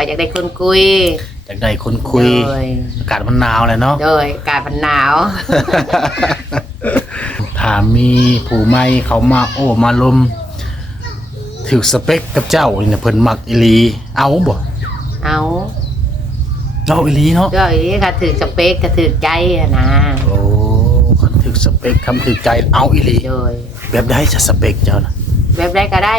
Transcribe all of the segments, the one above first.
ก็อยากได้คนคุยอยากได้คนคุยโดยอากาศมันหนาวเลยเนาะ โดยการมันหนาว ถามมีผู้ไม่เขามาโอ้มาลมถือสเปคกับเจ้านี่นะเพิ่นมักอีหลี เอาบ่เอาเอาอีหลีเนาะ ก็อีก็ถือสเปกก็ถือใจอะนะโอ้คันถือสเปคคำถือใจเอาอีหลี โดยแบบได้จะสเปคเจ้านะแบบได้ก็ได้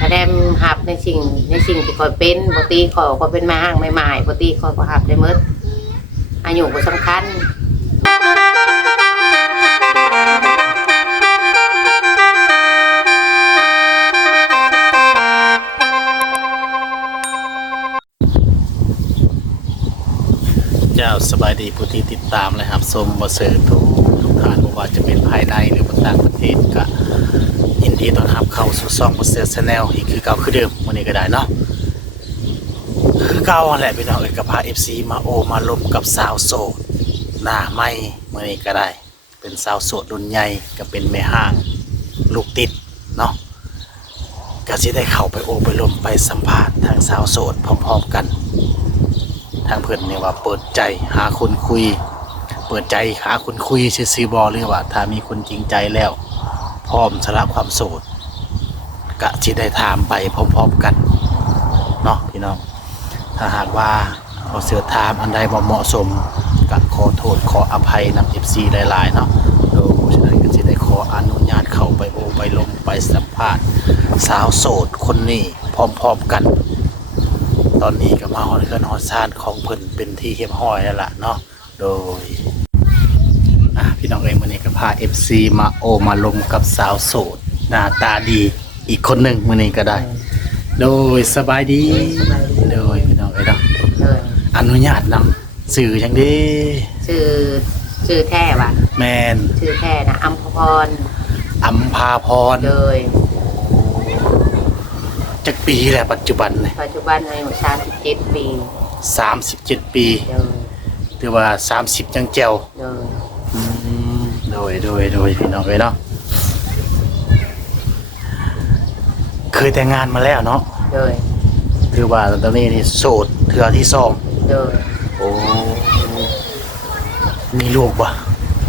แสดงหับในสิ่งในสิ่งที่คอยเป็นปกติคอยก็เป็นมาห้างไม่หมายปกติคอยก็หับได้หมดอายุก็สำคัญเจ้าสบายดีผู้ที่ติดตามเลยครับชมบ่เสิร์ทุกทุกท่านบ่ว่าจะเป็นภายในหรือว่าต่างประเทศก็ ยินดีต้อนรับเข้าสู่ช่องบ่เสิร์ชแนลอีกคือเก่าคือเดิมวันนี้ก็ได้เนาะคือเก่าแหละพี่น้องเอกพา FC มาโอมาลมกับสาวโสดหน้าไม่เมื่อนี้ก็ได้ เป็นสาวโสดรุ่นใหญ่ก็เป็นแม่ห้างลูกติดเนาะก็สิได้เข้าไปโอไปลมไปสัมภาษณ์ทางสาวโสดพร้อมๆกัน ทางเพื่อนเนี่ยว่าเปิดใจหาคนคุย เปิดใจหาคนคุยซื่อบอหรือว่า ถ้ามีคนจริงใจแล้ว พร้อมสละความโสดกะสิได้ถามไปพร้อมๆกันเนาะพี่น้องถ้าหากว่าเขาเสือถามอันใดบ่เหมาะสมก็ขอโทษขออภัยนำ FC หลายๆเนาะโดยฉะนั้นก็สิได้ขออนุญาตเข้าไปโอไปลมไปสัมภาษณ์สาวโสดคนนี้พร้อมๆกัน ตอนนี้ก็มาฮอดเครื่อนฮอดซานของเพิ่นเป็นที่เรียบร้อยแล้วล่ะเนาะโดย อะพี่น้องเอ้ยมื้อนี้ก็พา FC มาโอมาลมกับสาวโสดหน้าตาดีอีกคนหนึ่งมื้อนี้ก็ได้ โดยสบายดี โดยพี่น้องเอ้ยเนาะเลยอนุญาตนำสื่อจังดีชื่อชื่อแท้ว่ะแมนชื่อแท้นะอัมพพรอัมพาพรเลยจักปีแหละปัจจุบันเนี่ยปัจจุบันอายุสามสิบเจ็ดปี37ปีเลยหรือว่า30จังแจวเลยอืมโดยโดยโดยพี่น้องเอ้ยเนาะเคยแต่งงานมาแล้วเนาะเลยคือว่าตอนนี้นี่โสดเทือที่สองเลยโอ้มีลูกปะ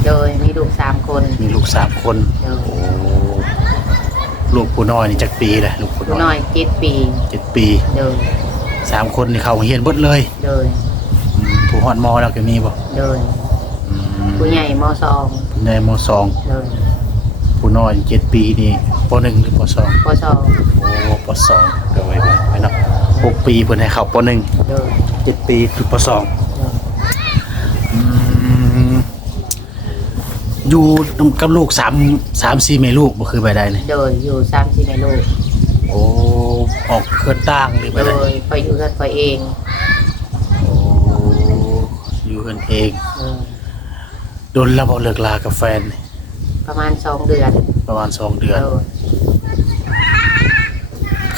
เลยมีลูกสามคนมีลูกสามคนเลยโอ้ลูกผู้น้อยนี่จักปีแหละลูกผู้ผู้น้น้ออยยเจ็ดปีเจ็ดปีเลยสามคนนี่เขาเฮียนเบิดเลยเลยอืมผู้ฮอดมอแล้วก็มีบ่เลยอืม ผู้ใหญ่มสองผู้ใหญ่มสองเลยผู้น้อยเจ็ดปีนี่ปหนึ่งหรือปสองปสองโอ้ปสองเดี๋ยวไว้ไว้เนาะหกปีเพิ่นให้เข้าปหนึ่งเลยเจ็ดปีคือปสองเลยอืมอยู่กับลูกสามสามสี่แม่ลูกบ่คือไปได้นี่เลยอยู่สามสี่ในลูกโอ้ออกเคลื่อนต่างหรือไปเลได้ยไปอยู่กันไปเองโอ้อยู่กันเองเลย โดนแล้วบ่เลิกลากับแฟนนี่ประมาณสองเดือนประมาณสองเดือนเลย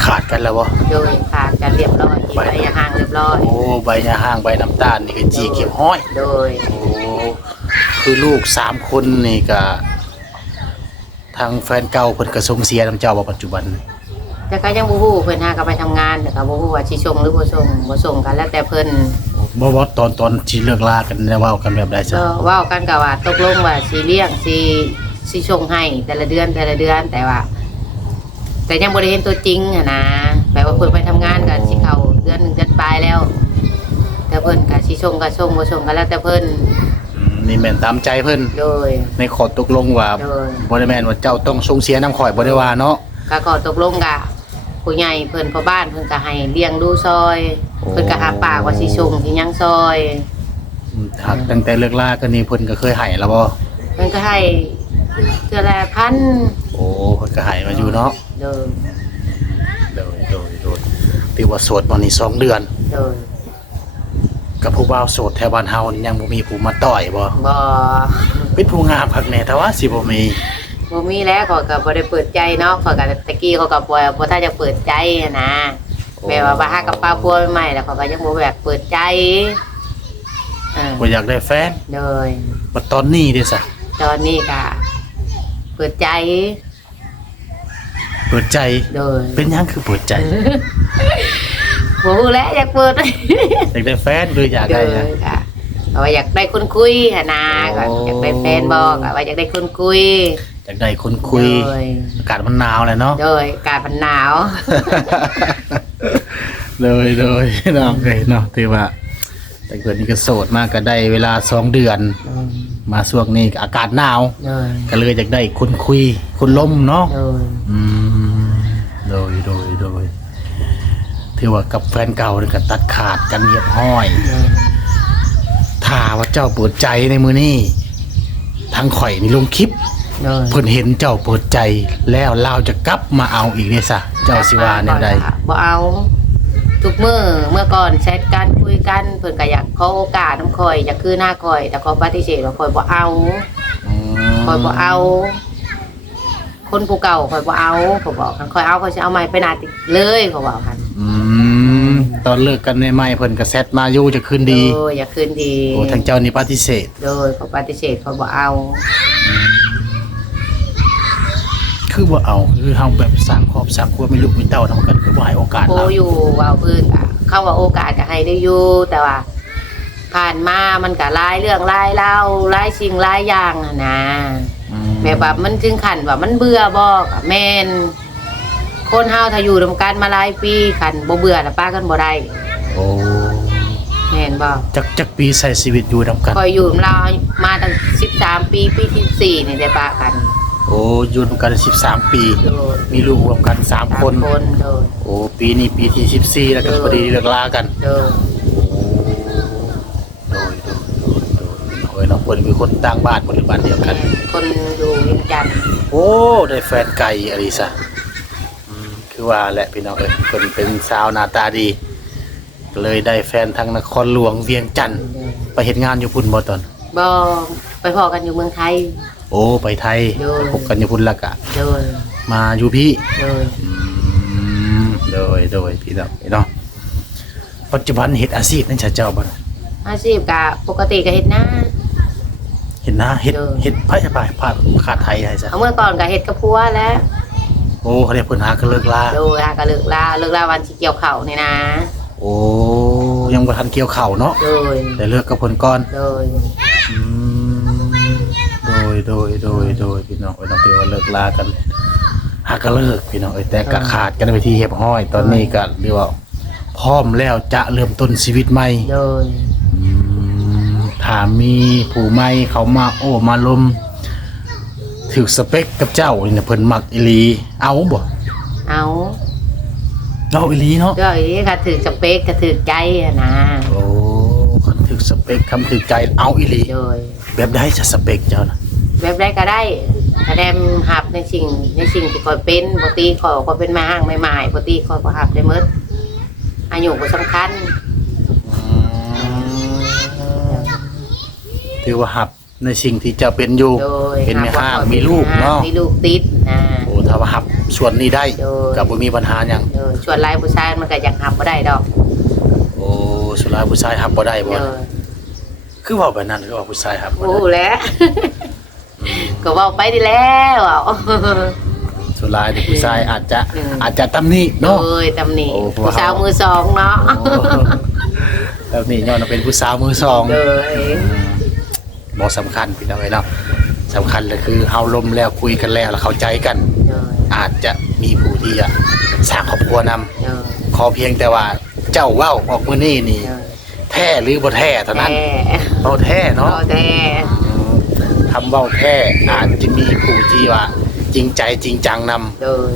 ขาดกันแล้วบ่โดยขาดกันเรียบร้อยไปยาห่างเรียบร้อย โอ้ใบยาห้างใบน้ำตาลนี่ก็จีเก็บห้อย โดยโอ้คือลูกสามคนนี่ก็ ทางแฟนเก่าเพิ่นก็ส่งเสียน้ำเจ้าบ่ปัจจุบันแต่ก็ยังบ่ฮู้เพิ่นหาก็ไปทำงานแต่ก็บ่ฮู้ว่าสิส่งหรือบ่ส่งบ่ส่งกันแล้วแต่เพิ่น บ่ว่าตอนตอนที่เลิกลากันได้เว้ากันแบบใดซะก็เว้ากันก็ว่าตกลงว่าสิเลี้ยงสิสิส่งให้แต่ละเดือนแต่ละเดือนแต่ว่า แต่ยังบ่ได้เห็นตัวจริงอะนะแปลว่าเพิ่นไปทำงานก็สิเข้าเดือนหนึงเดือนปลายแล้ว แต่เพิ่นก็สิส่งก็ส่งบ่ส่งก็แล้วแต่เพิ่นอืมนี่แม่นตามใจเพิ่นโดย ในขอตกลงว่าโดยบ่ได้แม่นว่าเจ้าต้องส่งเสียน้ำข่อยบ่ได้ว่าเนาะก็ขอตกลงกะผู้ใหญ่เพิ่นพ่อบ้านเพิ่นก็ให้เลี้ยงดูซอยโอ้ เพิ่นก็หาปากว่าสิส่งสิหยังซอยอืมหากตั้งแต่เลิกลากันนี่เพิ่นก็เคยให้แล้วบ่เพิ่นก็ให้เทื่อละพันโอ้เพิ่นก็ให้มาอยู่เนาะเด้อโดยโดยโดยที่ว่าโสดมานี่สองเดือนเด้อกับผู้บ่าวโสดแถวบ้านเฮานี่ยังบ่มีผู้มาต่อยบ่บ่เป็นผู้งามคักแน่แต่ว่าสิบ่มีบ่มีแล้วเขาก็บ่ได้เปิดใจเนาะเขาก็ตะกี้เขาก็บ่บ่ถ้าจะเปิดใจอะนะ แบบว่าบ่หากับป้าพัวใหม่ๆแล้วเขาก็ยังบ่แบบเปิดใจเออบ่อยากได้แฟนเลยบัดตอนนี้เด้ซะตอนนี้ก็เปิดใจเปิดใจเลยเป็นหยังคือเปิดใจบ่ฮู้แล้วอยากเปิดอยากได้แฟนหรืออยากเด้ได้อหยัง ค่ะเอาว่าอยากได้คนคุยหั่นนะก็โอ้อยากได้แฟนบอกว่าอยากได้คนคุยอยากได้คนคุย โดยอากาศมันหนาวเลยเนาะ โดยอากาศมันหนาว เลยเลยเนาะเลยเนาะถือว่า แต่เกิดนี้ก็โสดมากก็ได้เวลาสองเดือน มาช่วงนี้ก็อากาศหนาว โดยก็เลยอยากได้คนคุย คนล้มเนาะ โดยอืมโดยโดยโดยถือว่ากับแฟนเก่าเนี่ยก็ตัดขาดกันเรียบห้อย โดยถ้าว่าเจ้าเปิดใจในมือนี้ทางข่อยนี่ลงคลิป โดยเพิ่นเห็นเจ้าเปิดใจแล้วเราจะกลับมาเอาอีกเนี่ยซะเจ้าสิว่าแนวใดบ่เอาทุกมื้อเมื่อก่อนแชทกันคุยกันเพิ่นก็อยากขอโอกาสน้ำข่อยอยากคือหน้าข่อย แต่ขอปฏิเสธว่าข่อยบ่เอาอืมข่อยบ่เอา คนผู้เก่าข่อยบ่เอาเขาบอกกันข่อยเอาข่อยสิเอาใหม่ไปหน้าติเลยเขาบอกกันอืมตอนเลิกกันใหม่ๆเพิ่นก็แซดมาอยู่จะคืนดีโดยอยากคืนดีโอ้ทางเจ้านี่ปฏิเสธโดยเขาปฏิเสธเขาบ่เอา คือบ่เอาคือเฮาแบบสร้างครอบสร้างครัวมีลูกมีเต้าทำกันคือบ่ให้โอกาสโคเราอยู่ว่าพื้นอะเข้าว่าโอกาสก็ให้ได้อยู่แต่ว่า ผ่านมามันก็หลายเรื่องหลายเล่าหลายสิ่งหลายอย่างอะนะ อืมแบบว่ามันถึงขั้นว่ามันเบื่อบอกอะแม่นคนเฮาถ้าอยู่นำกันมาหลายปีคันบ่เบื่อน่ะป้ากันบ่ได้โอ้แม่นบ่จักจักปีใส่ชีวิตอยู่นํกันคอยอยู่นำเรามาตั้ง13 ปีปีที่14นี่ได้ป้ากัน โอ้อยู่นํกัน 13 ปี โดยมีลูกรวมกัน 3 คน สามคนโดยโอ้ปีนี้ปีที่ 14 แล้วก็เออพอดีเลิกลากัน โดยโดยโดยโดยโดยโอ้ยน้องเพิ่นเป็นคนต่างบ้านบ่ได้บ้านเดียวกัน คนอยู่เวียงจันทน์โอ้ได้แฟนไก่อะไรซะอืมคือว่าแหละพี่น้องเอ้ยเพิ่นเป็นสาวหน้าตาดีก็เลยได้แฟนทางนครหลวงเวียงจันทน์ไปเฮ็ดงานอยู่พุ่นบ่ตอนบ่ไปพอกันอยู่เมืองไทย โอ้ไปไทยโดย ไปพบกันอยู่พุ่นและกะ โดยมาอยู่พี่โดยอืมโดยโดยพี่น้องพี่น้องปัจจุบันเฮ็ดอาชีพนั่นชะเจ้าบ่อาชีพกะปกติก็เฮ็ดนาเฮ็ดนาเฮ็ดเออเฮ็ดไผไปผ่านขาดไทยให้ซะเอาเมื่อก่อนก็เฮ็ดกับพัวแล้วโอ้เขาเรียกเพิ่นหาก็เลิกลาโดยหาก็เลิกลาเลิกลาวันสิเกี่ยวข้าวนี่นะโอ้ยังบ่ทันเกี่ยวข้าวเนาะโดยแต่เลิกกับเพิ่นก่อนโดยอืม โดยโดยโดยโดยพี่น้องเอ้ยน้องเตียวว่าเลิกลากันหากก็เลิกพี่น้องเอ้ยแต่ก็ขาดกันไปที่เหียบห้อย ตอนนี้ก็เรียกว่าพร้อมแล้วจะเริ่มต้นชีวิตใหม่โดยอืมถ้ามีผู้ใหม่เขามาโอ้มาลมถือสเปคกับเจ้านี่นะเพิ่นมักอีหลีเอาบ่เอาเอาอีหลีเนาะ ก็อีกก็ถือสเปกก็ถือใจอะนะโอ้คันถือสเปคคำถือใจเอาอีหลีโดยแบบใดจะสเปคเจ้านะ แบบใดก็ได้คะแนนหับในสิ่งในสิ่งที่คอยเป็นปกติคอยก็เป็นมาห้างไม่หมายปกติคอยก็หับได้หมดอายุก็สำคัญถือว่าหับในสิ่งที่เจะเป็นอยู่ โดยเป็นแม่ห้างหับว่มีลูกเนาะมีลูกติดนะโอ้ถ้าว่าหับส่วนนี้ได้โดยกับบ่มีปัญหาหยังโดยชวนไล่ผู้ชายมันก็อยากหับก็ได้ดอก โอ้สุดท้ายผู้ชายหับบ่ได้บ่โดยคือว่าแบบนั้นคือว่าผู้ชายหับบ่โอ้ได้แล้ว ก็เว่าไปดีแล้วเอาสุดท้ายนี่ผู้ชายอาจจะอืม อาจจะตำหนิโดเนาะยตำหนิโอ้เพราะว่าผู้สาวมือสองเนาะโอ้ตำหนิย้อนว่าเป็นผู้สาวมือสองโดยบ่สำคัญพี่น้องเอ้ยเนาะสำคัญเลยคือเฮาลมแล้วคุยกันแล้วแล้วเข้าใจกันโดยอาจจะมีผู้ที่จะสร้างครอบครัวนำโดยขอเพียงแต่ว่าเจ้าเว้าออกมื้อนี้นี่โดยแท้หรือบ่แท้เท่านั้นแท้เว้าแท้เนาะ เอาแท้ ทำเว้าแท้อาจจะมีผู้ที่ว่า จริงใจจริงจังนำโดย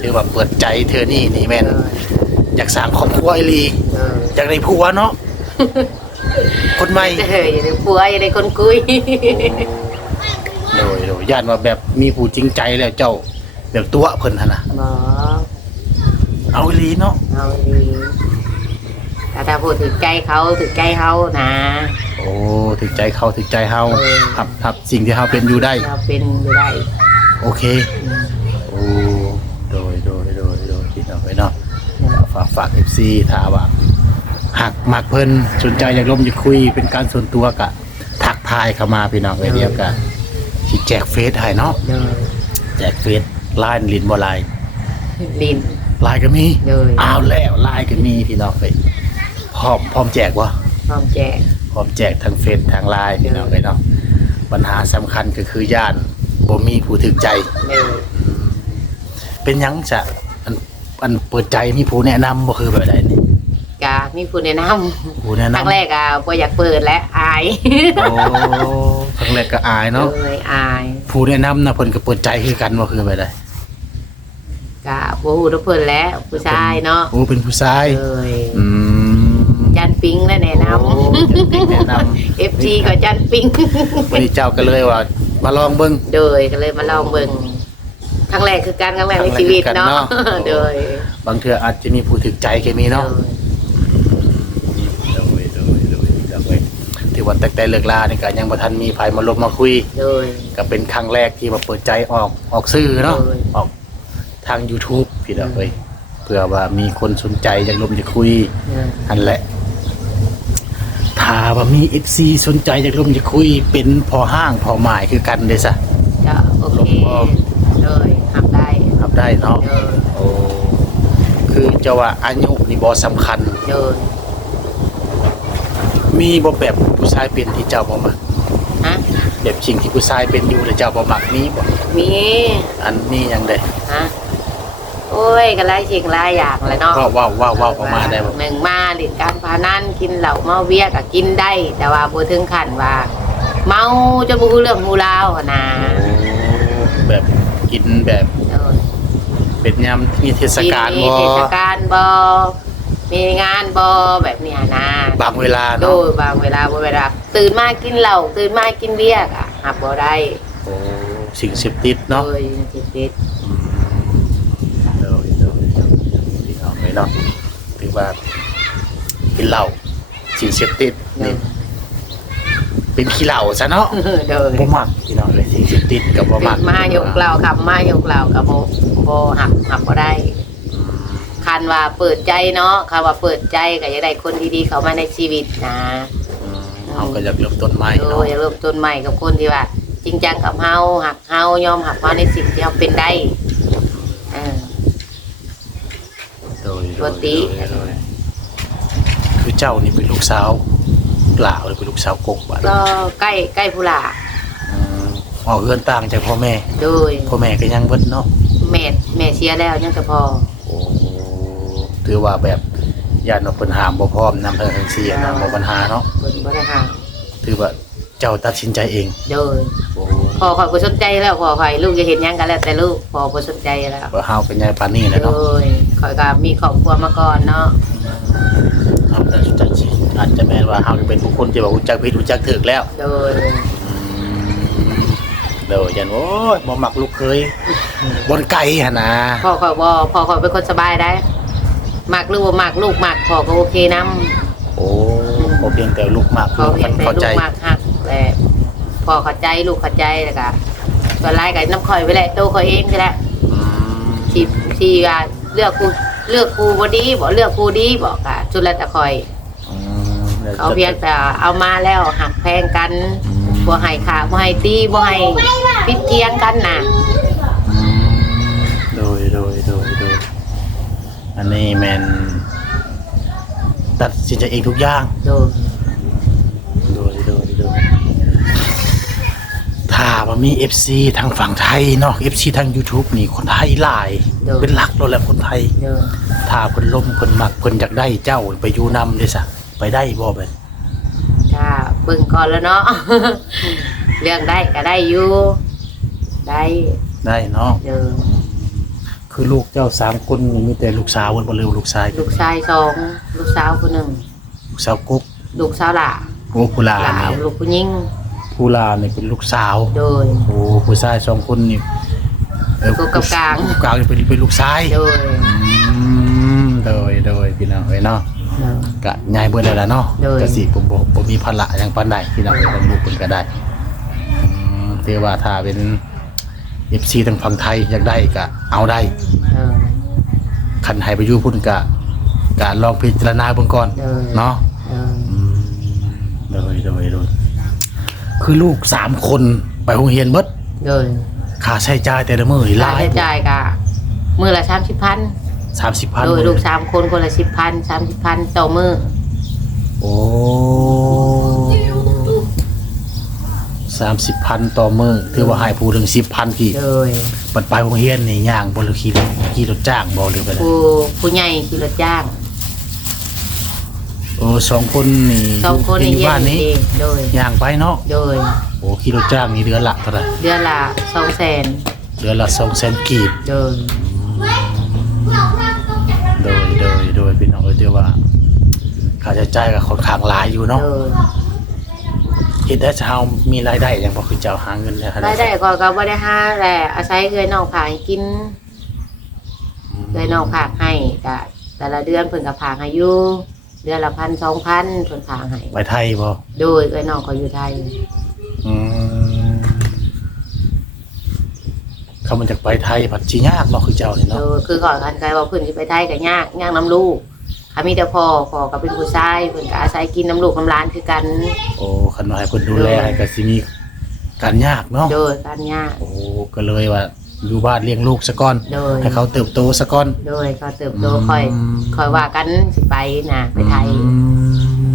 ถือว่าเปิดใจเธอนี่นี่แม่น โดยอยากสร้างครอบครัวอีหลี โดยอยากได้ผัวเนาะ คนใหม่ เอออย่าได้ผัวอย่าได้คนคุยโดยโดยย่านว่าแบบมีผู้จริงใจแล้วเจ้าแบบตัวเพิ่นหั่นน่ะบอกเอาอีหลีเนาะเอาดีแต่ถ้าพูดถึงใจเขาถึงใจเขานะ โอ้ถึกใจเขาถึกใจเฮาเออทับทับสิ่งที่เฮาเป็นอยู่ได้ เราเป็นอยู่ได้โอเค อืมโอ้ โดยโดยโดยโดยพี่น้องไปเนาะฝากฝากเอฟซีถามว่าหักมักเพิ่นสนใจอยากร่วมอยากคุยเป็นการส่วนตัวกะทักทายเข้ามาพี่น้องไอเดียวกันที่แจกเฟซให้เนาะโดยแจกเฟซไลน์ลินบ่ไลน์ลินลายก็มีเลย อ้าวแล้วลายก็มีพี่น้องเอ้ยพร้อมพร้อมแจกวะพร้อมแจก พร้อมแจกทางเฟซทางไลน์พี่น้องเอ้ยเนาะปัญหาสำคัญก็คือย่านบ่มีผู้ถึกใจเลยเป็นหยังจะอันอันเปิดใจมีผู้แนะนำบ่คือแบบใดนี่กามีผู้แนะนำผู้แนะครั้งนำแรกอะบ่อยากเปิดและอายโอ้ครั้งแรกก็อายเนาะเลยอายผู้แนะนำนะเพิ่นก็เปิดใจคือกันบ่คือแบบใดกะบ่ฮู้ทุกเพิ่นแล้วผู้ชายเนาะโอ้เป็นผู้ชายเลยอืม จันปิงและแนะนโอ้จันปิ๊งแนะนำำ FC ก็จันปิง วันนี้เจ้าก็เลยว่า มาลองเบิ่งโดยก็เลยมาลองเบิ่งครั้งแรกคือการครั้งแรกในชีวิตเนาะ ครั้งแรกคือกันเนาะ โดยบางเทื่ออาจจะมีผู้ถึกใจก็มีเนาะโดยโดยโดยโดยที่วันแต่แต่เลิกลานี่ก็ยังบ่ทันมีไผมาลบมาคุย โดย ก็เป็นครั้งแรกที่มาเปิดใจออกออกสื่อเนาะโดยออกทาง YouTube พี่น้องเอ้ยเพื่อว่ามีคนสนใจอยากลมจะคุยเอออันแหละ ถ้าว่ามี FC สนใจอยากลมจะคุยเป็นพอห้างพอหมายคือกันเด้ซะก็โอเคลงบ่โดยทำได้ทำได้เนาะโดยโอ้คือจะว่าอายุนี่บ่สำคัญโดยมีบ่แบบผู้ชายเป็นที่เจ้าบ่มักฮะแบบสิ่งที่ผู้ชายเป็นอยู่แต่เจ้าบ่มักมีบ่มีอันนี้ยังได้ฮะ โอ้ยก็ไล่ชิงไล่อย่างเลยเนาะ ว้าวว้าวว้าวว้าวออกมาได้บ่หนึ่งมาเล่นการพานันกินเหล้าเมาเวียก็กินได้ แต่ว่าบ่ถึงขั้นว่า เมาจนบ่รู้เรื่องรู้ราวหั้นนะแบบกินแบบเออเป็นยามมีเทศกาลมีบ่เทศกาลบ่มีงานบ่แบบเนี้ยนะบางเวลาโดเนาะยบางเวลาบ่เวลาตื่นมากินเหล้าตื่นมากินเบียร์อะหับบ่ได้โอ้สิ่งเสพติดเนาะโดยติดอืมเดี๋ยวเดี๋ยวเดี๋ยวพี่น้องไว้ เนาะถือว่ากินเหล้าสิ่งเสพติดๆโดนี่ยเป็นขี้เหล้าซะเนาะโดยบ่มักพี่น้องเลยสิ่งเสพติดกับบ่มักมายกเหล้าขับมายกเหล้ากับบ่บ่หับหับบ่ได้คันว่าเปิดใจเนาะคันว่าเปิดใจก็จะได้คนดีๆเข้ามาในชีวิตนะอืมเราก็อยากเริ่มต้นใหม่โดเนาะยเริ่มต้นใหม่กับคนที่ว่า จริงจังกับเฮาหักเฮายอมหักเฮาในสิ่งที่เฮาเป็นได้เออ โดยปกติโดยโดยคือเจ้านี่เป็นลูกสาวหลาวหรือเป็นลูกสาวกกบ่ะก็ใกล้ใกล้ผู้หลาอืมออกเฮือนต่างจากพ่อแม่ โดยพ่อแม่ก็ยังเบิดเนาะแม่แม่เสียแล้วยังแต่พอโอ้ถือว่าแบบญาติเราเพิ่นหามบ่พร้อมนำทางทางเสียนำบ่ปัญหาเนาะเพิ่นบ่ได้หาถือว่าเจ้าตัดสินใจเอง โดยโอ้ พ่อข่อยบ่สนใจแล้วพ่อข่อยลูกจะเห็นหยังกันแล้วแต่ลูกพ่อบ่สนใจแล้วว่าเฮาเป็นยายปานนี้แหละโดเนาะยข่อยก็มีครอบครัวมาก่อนเนาะเฮาตัดสินใจสิอาจจะแม่นว่าเฮาเป็นผู้คนที่ว่ารู้จักผิดรู้จักถูกแล้วโดยอืมเดี๋ยวยันโอ้ยบ่มักลูกเคยบนไก่หั่นนะพ่อข่อยบ่พ่อข่อยเป็นคนสบายได้มักลูกบ่มักลูกมักพ่อก็โอเคนํโอ้บ่เพียงแต่ลูกมักเขาลูกเห็มันนแต่เข้าลูใจกมากฮักแต่ พอเข้าใจลูกเข้าใจแล้วก็ส่วนรายกับน้ำข่อยไปแหละโตวข่อยเองใช่แหละอืมที่ที่ว่าเลือกกูเลือกกูบ่ดีบอกเลือกกูดีบอกค่ะจุดแล้วแต่ข่อยอืมแล้วเขาเพียงแต่เอามาแล้วหักแพงกันอืมบ่ให้ขาบ่ให้ตีบ่ให้ปิดเทียงกันน่ะอืมโดยโดยโดยโดยอันนี้แมนตัดสินใจเองทุกอย่างโดน โดยโดยโดย ถ้าว่ามี FC ทางฝั่งไทยเนาะ FC ทาง YouTube นี่คนไทยหลายเป็นหลักโดนแหละคนไทยโดนถ้าเพิ่นล้มเพิ่นมักเพิ่นอยากได้เจ้าไปอยู่นำเด้ซะไปได้บ่เบิ่นถ้าเบิ่งก่อนแล้วเนาะ เรื่องได้ก็ได้อยู่ ได้ได้เนาะเด้อคือลูกเจ้าสามคนนี่มีแต่ลูกสาวเพิ่นบ่เร็วลูกชายลูกชายสองลูกสาวคนหนึ่งลูกสาวกุ๊กลูกสาวหล่าโอ้ผู้หลาหลานี่ลูกผู้หญิง ผู้หลานี่เป็นลูกสาว โดย โอ้ผู้ชายสองคนนี่เออกุ๊กกับกลางกุ๊กกลางนี่เป็นเป็นลูกชายโดยอืมโดยโดยพี่น้องเอ้ยเนาะ โดยกะยายเบิ่นแล้วล่ะเนาะโดยกะสิผมบ่บ่มีภาระหยังปานใดพี่น้องเอ้ยผมลูกเพิ่นก็ได้อืมแต่ว่าถ้าเป็น FC ทางฝั่งไทยอยากได้ก็เอาได้โดย คันให้ไปอยู่พุ่นก็ก็ลองพิจารณาเบิ่งก่อนโดยเนาะโดยโดยโดยโดย คือลูกสามคนไปโรงเรียนเบิดโดยค่าใช้จ่ายแต่ละมื้อนี่หค่าลายใช้จ่ายกะมือละสามสิบพันสามสิบพันโดยลูกสามคนคนละสิบพันสามสิบพันต่อมือโอ้สามสิบพันต่อมือถือว่าให้ผู้ถึงสิบพันกี่ โดยบัดไปโรงเรียนนี่ย่างบ่หรือขี่รถขี่รถจ้างบ่หรือไปไหนผู้ผู้ใหญ่ขี่รถจ้างโอ้สองคนนี่สองคนอยู่นี่เย็บ้านนนี้เองโดยย่างไปเนาะโดยโอ้ขี่รถจ้างนี่เดือนละเท่าไหร่เดือนละสองแสนเดือนละสองแสนกีบโดยโดยโดยโดยพี่น้องเอ้ยเดี๋ยวว่าค่าใช้จ่ายก็ค่อนข้างหลายอยู่เนาะโดยเฮ็ดได้จะเฮามีรายได้อย่างบ่คือเจ้าหาเงินได้รายได้ก็ก็บ่ได้หาแหละอาศัยเงินนอกผากให้กินเงินนอกผากให้ก็แต่ละเดือนเพิ่นก็ผากให้อยู่ เดือนละพันสองพันเพิ่นผากให้ไปไทยบ่โดยเงินนอกเขาอยู่ไทยอืมเขามันจากไปไทยผัดสิยากเนาะคือเจ้านี่โดเนาะยคือก่อนกันไกลว่าเพิ่นสิไปไทยก็ยากยากน้ำลูกถ้ามีแต่พ่อพ่อก็เป็นผู้ชายเพิ่นก็อาศัยกินน้ำลูกน้ำหลานคือกัน โอ้คันว่าให้เพิ่นดูแลให้ก็สิมีการยากเนาะ โดยการยาก โอ้ก็เลยว่า อยู่บ้านเลี้ยงลูกซะก่อนโดย ให้เขาเติบโตซะก่อน โดยก็เติบโตค่อยค่อยว่ากันสิไปนะไปไทย อื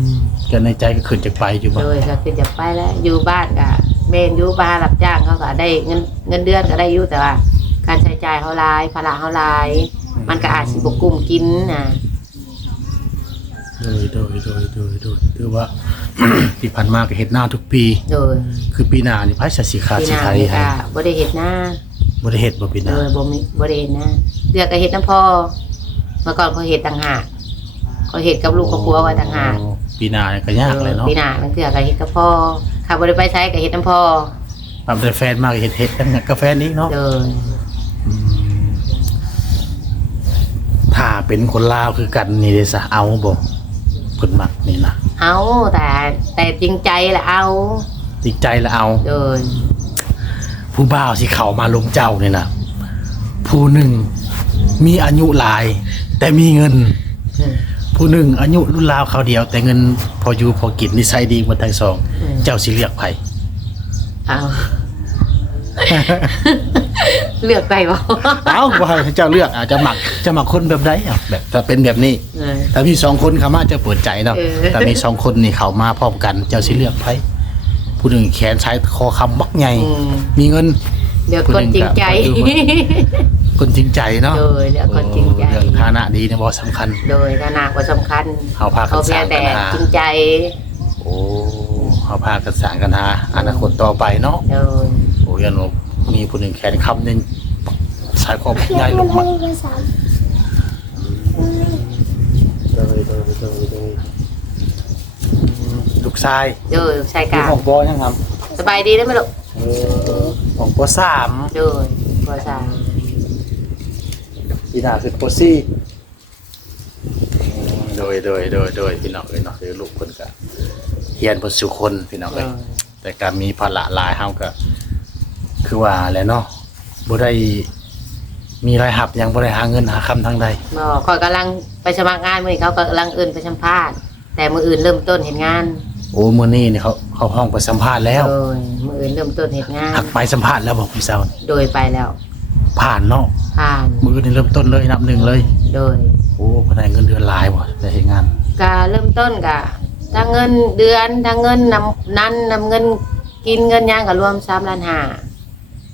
มก็ในใจก็ขึ้นจากไปอยู่บ่โดยก็คือจะไปแล้วอยู่บ้านก็เมนอยู่บ้านรับจ้างเขาก็ได้เงินเงินเดือนก็ได้อยู่แต่ว่า การใช้จ่ายเขาหลายภาระเขาหลาย มันก็อาจสิบกุมกินนะโดยโดยโดยโดยโดยคือว่า ที่ผ่านมาก็เฮ็ดหน้าทุกปี โดยคือปีหน้านี่ไผสิสิขาดปีหสิน้าไทยนี่ให้ก็บ่ได้เฮ็ดหน้า บ่ได้เฮ็ดบ่ปีหโดน้ายบ่มีบ่ได้เฮ็ดหน้าเดือกก็เฮ็ดน้ำพ่อเมื่อก่อนเขาเฮ็ดต่างหากเขาเฮ็ดกับลูกกับผัวไว้ต่างหาก โอ้ปีหน้านี่ก็ยากเลยเนาะปีหน้านั่นเถื่อก็เฮ็ดกับพ่อถ้าบ่ได้ไปใช้ก็เฮ็ดน้ำพ่อทำแต่แฟนมากเฮ็ดเฮ็ดกันกับกาแฟนี้เนาะโดยอืมถ้าเป็นคนลาวคือกันนี่เด้ซะเอาบ่เพิ่นมักนี่นะเอาแต่แต่จริงใจละเอา ติดใจแล้วเอาโดย ผู้บ่าวสิเข้ามาลงเจ้านี่นะผู้หนึ่งมีอายุหลาย แต่มีเงินอืมผู้หนึ่งอายุรุ่นราวเขาวเดียว แต่เงินพออยู่พอกินนิสัยดีหมดทั้งสอง อืม เจ้าสิเลือกไผเอา เลือกไปบ่เอ้าว่าให้เจ้าเลือกอาจจะหมักจะหมักคนแบบใดอะแบบถ้าเป็นแบบนี้ เออ ถ้ามีสองคนเขามาจะเปิดใจเนาะเออแต่มีสองคนนี่เขามาพร้อมกันเจ้าสิเลือกไผ ผู้หนึ่งแขนซ้ายคอคำบักใหญ่ อืมมีเงินเลือกคนจริงใจคนจริงใจเนาะโดยเลือกคนจริงใจเรื่องฐานะดีเนี่ยบอสำคัญ โดยขนาดว่าสำคัญเขาพากัเขานเพีสยร้างงแต่กันหาจริงใจโอ้เขาพากันสร้างกันหาอนาคตต่อไปเนาะโดยโอ้ยันว่ามีผู้หนึ่งแขนคำหนึ่งสายคอใหญ่ลงมาเลยเลยเลยเลยลู กชายโดยชายคืกอลางของปอยังครับสบายดีได้ไหมลูกเออของปอสามโดยภาษาปีหน้าคือปอสี่โดยโดยโดยโดยพี่น้องเอ้ยเนาะคือลูกคนก็เฮียนบนสุคนพี่น้องโดเอ้ยยแต่การมีภาระหลายเฮาก็คือว่าแหละเนาะบ่ได้มีรายหับหยังบ่ได้หาเงินหาคำทางใดบอกคอยกำลังไปสมัครงานมือนี้เขากำลังเอื่นไปสัมภาษณ์แต่มืออื่นเริ่มต้นเห็นงาน โอ้มื้อนี้นี่เขาเขาห้องไปสัมภาษณ์แล้ว โดยมืออื่นเริ่มต้นเห็นงานหักไปสัมภาษณ์แล้วบอกพี่สาวโดยไปแล้ว ผ่านเนาะผ่านมื้อนี้เริ่มต้นเลยนับหนึ่งเลย โดยโอ้บ่ได้เงินเดือนหลายบ่ได้เฮ็ดงานกาเริ่มต้นกะถ้าเงินเดือนถ้าเงินนำนั้นนำเงินกินเงินย่างกับรวมสามล้านห้า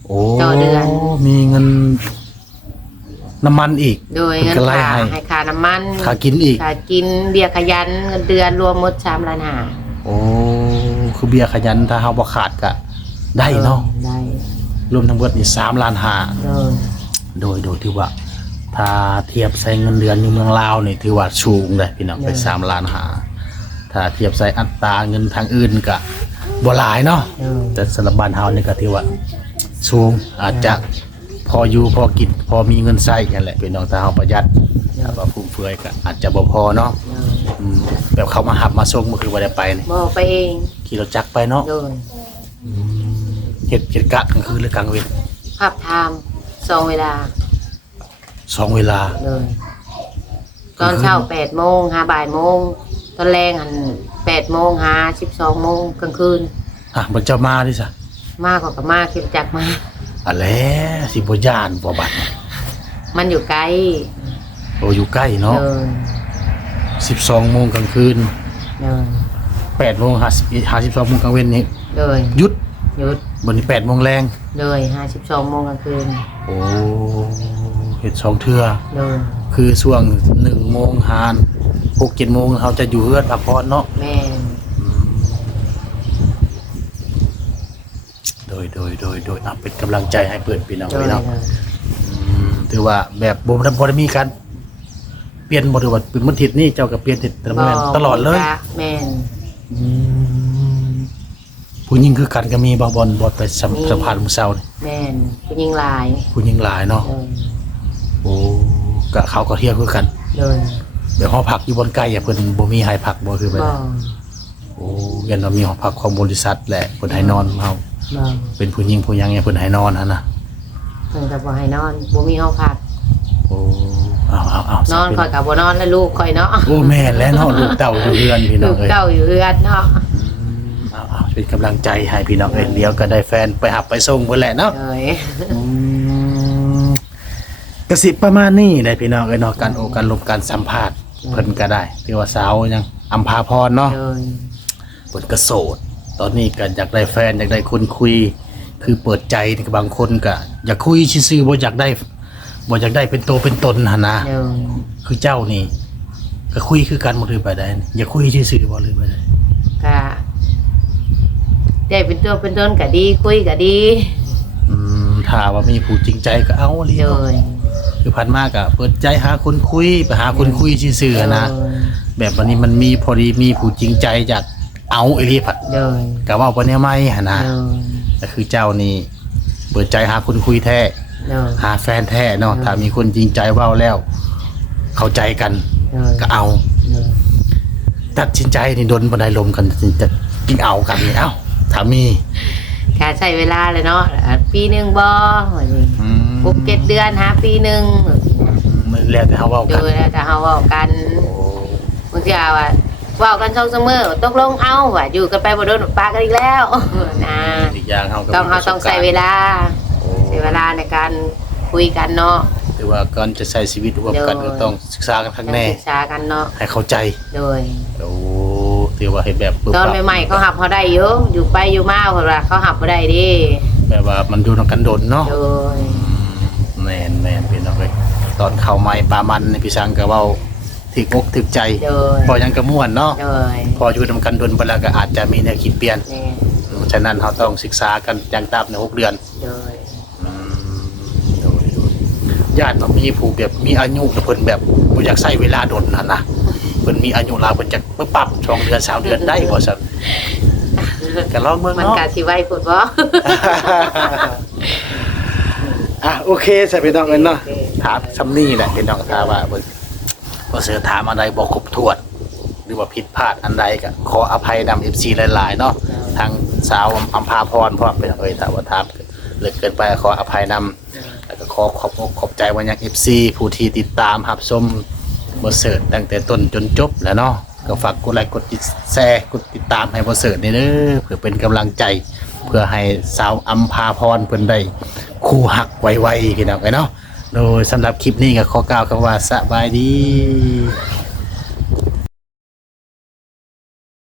โอ้ต่อเดือน มีเงิน น้ำมันอีกโดยเงินเป็นกำไรค่าให้ให้ค่าน้ำมันค่ากินอีก ค่ากินเบี้ยขยันเงินเดือนรวมหมดสามล้านห้า โอ้คือเบี้ยขยันถ้าเฮาบ่ขาดก็ได้เนาะได้รวมทั้งเบิดนี่3ล้านห้าโดยโดยโดยที่ว่า ถ้าเทียบใส่เงินเดือนอยู่เมืองลาวนี่ถือว่าสูงเลยพี่น้องไปสามล้านหาถ้าเทียบใส่อัตราเงินทางอื่นก็บ่หลายเนาะโดยแต่สำหรับบ้านเฮานี่ก็ถือว่าสูงอาจจะพ ออยู่พอกินพอมีเงินใช้กันแหละพี่น้องถ้าเฮาประหยัดถ้าว่าฟุ่มเฟือยก็อาจจะบ่พอเนาะโดยอืมแบบเขามาหับมาส่งบ่คือบ่ได้ไปนี่บอกไปเองขี่รถจักรไปเนาะโดยเฮ็ดเฮ็ดกะกลางคืนหรือกลางเวรภาพไทม์สองเวลาสองเวลาเลยตอนเช้าแปดโมงหาบ่ายโมงตอนแรงหันแปดโมงหาสิบสองโมงกลางคืนอะบ่เจ้ามาดิซะมากกว่ากับมากคิดจักมา อะแหละสิบ่ย่านบ่บัดมันอยู่ไกลโโอ้อยู่ใกล้เนาะเลย12โมงกลางคืนเลย8โมง50 52โมงกลางเว้นนี่เลยหยุดหยุดบัดนี้8โมงแรงเลยห้าสิบสองโมงกลางคืนโอ้เฮ็ดสองเทื่อเลยคือช่วง1โมงหาน6 7โมงเขาจะอยู่เฮือนพักผ่อนเนาะแม่น โด ยโดยโดยโดยอะเป็นกำลังใจให้เปิดพี่น้องเลยพี่น้องเลยอืมถือว่าแบบบ่ได้บ่ได้มีการเปลี่ยนบ่ได้ว่าเป็นมันทิศนี่เจ้าก็เปลี่ยนทิศตลอดตลอดเลยแม่นอืมผู้หญิงคือกันก็มีบางบอลบอลไปสัมมีสัมภาษณ์มื้อเช้านี่แม่นผู้หญิงหลายผู้หญิงหลายเนาะเลยโอ้ก็เขาก็เที่ยวคือกันเลยเดี๋ยวหอพักอยู่บนใกล้อะเพิ่นบ่มีให้พักบ่คือไปบ่โอ้ยันว่ามีหอพักของบริษัทแหละเพิ่นให้นอนเฮา บ่เป็นผู้หญิงผู้หยังเนี่ยเพิ่นให้นอนหั่นน่ะเพิ่นก็บ่ให้นอนบ่มีห้องพักโอ้เอาเอาเอานอนข่อยก็บ่นอนแล้วลูกข่อยเนาะโอ้แม่นแล้วเนาะลูกเต้าอยู่เรือนพี่น้ลูองกเอ้ย เต้าอยู่เรือนเนาะเอาเอาเป็นกำลังใจให้พี่น้องเอ้ยเดี๋ยวก็ได้แฟนไปหับไปส่งเพิ่นแหละเนาะเลยกระสิบประมาณนี้ได้พี่น้องเอ้ยเนาะการโอการลมการสัมภาษณ์เพิ่นก็ได้ที่ว่าสาวยังอัมพาพรเนาะเลยเพิ่นก็โสด ตอนนี้ก็อยากได้แฟนอยากได้คนคุย คือเปิดใจนี่ก็บางคนก็อยากคุยซื่อๆบ่อยากได้บ่อยากได้เป็นโตวเป็นตนหั่นนะเลยคือเจ้านี่ ก็คุยคือกันบ่หรือไปได้นี่อย่าคุยซื่อๆบ่หรือไปได้ก็ได้เป็นตัวเป็นตนก็ดีคุยก็ดีอืมถ้าว่ามีผู้จริงใจก็เอาเลยเลยคือพันมากอะเปิดใจหาคนคุยไปหาคนคุยซื่อๆนะแบบวันนี้มันมีพอดีมีผู้จริงใจจาก เอาไอ้ที่ผัดเลยกับว่าวันนี้ไม่หนนะเลยก็คือเจ้านี่เปิดใจหาคนคุยแท้เลยหาแฟนแท้เนาะถ้ามีคนจริงใจเว่าแล้ว เข้าใจกันเลยก็เอาเลยตัดสินใจนี่ดนบันไดลมกันจะกินเอากันนี่เอ้าถ้ามีค่ใช้เวลาเลยเนาะอะปีหนึ่งบ่ว่าสิอืมหกเจ็ดเดือนหาปีหนึ่งมันแล้วแต่เขาเว่าโดกันยแล้วแต่เฮาเว้ากันโอ้บางทีเอาว่าเว้ากันช่องเสมอตกลงเอาว่าอยู่กันไปบ่โดนปากันอีกแล้วนะอีกอย่างเขาก็ต้องมีเฮาต้องใช้เวลาโอ้ใช้เวลาในการคุยกันเนาะถือว่าก่อนจะใช้ชีวิตร่วมกันเดี๋ก็ยวต้องศึกษากันข้างแน่ศึกษากันเนาะให้เข้าใจโดยโอ้ถือว่าเห็นแบบปึ๊บตอนปั๊บใหม่ๆเขาหับเขาได้เยอะอยู่ไปอยู่มาเพราะว่าเขาหับเขาได้ดิแบบว่ามันอยู่นำกันโดนเนาะโดยแมนแมนพี่น้องเอ้ยตอนเข้าไม้ปลามันนี่พี่สังก็เว้า ถึกอกถึกใจโดยพอยังกระม่วนเนาะโดยพออยู่นำกันโดนไปแล้วก็อาจจะมีแนวคิดเปลี่ยนนี่อืมฉะนั้นเราต้องศึกษากันอย่างตามในหกเดือนโดยอืมโดยโดยญาติมันมีผู้แบบมีอายุแต่เพิ่นแบบบ่อยากใช้เวลาโดนนะนะเพิ่นมีอายุหลายเพิ่นจะปึ๊บปั๊บสองเดือนสามเดือนได้บ่ซั่นก็ลองเบิ่งมันเนาะ กาสิไว้พูดบ่อะโอเคใช่พี่น้องเอ้ยเนาะถามซ้ำนี่แหละพี่น้องถามว่าเบิ่ง ว่าเสือถามอะไรบ่ครบถ้วน หรือว่าผิดพลาดอันใดก็ขออภัยนำ FC หลาย ๆ เนาะทางสาวอัมพาพรเพราะว่าเป็นเอ้ยถ้าว่าถามเลิกเกินไปขออภัยนำแล้วก็ขอขอบขอบใจวันยัง FC ผู้ที่ติดตามรับชมบทเสิร์ตตั้งแต่ต้นจนจบแล้วเนาะก็ฝากกดไลค์กดติดแชร์กดติดตามให้บทเสิร์ตนี่เด้อเพื่อเป็นกำลังใจ เพื่อให้สาวอัมพาพรเพิ่นได้คู่หักไวๆพี่น้องไอ้เนาะ โดยสำหรับคลิปนี้ก็ขอกล่าวคำว่าสบายดี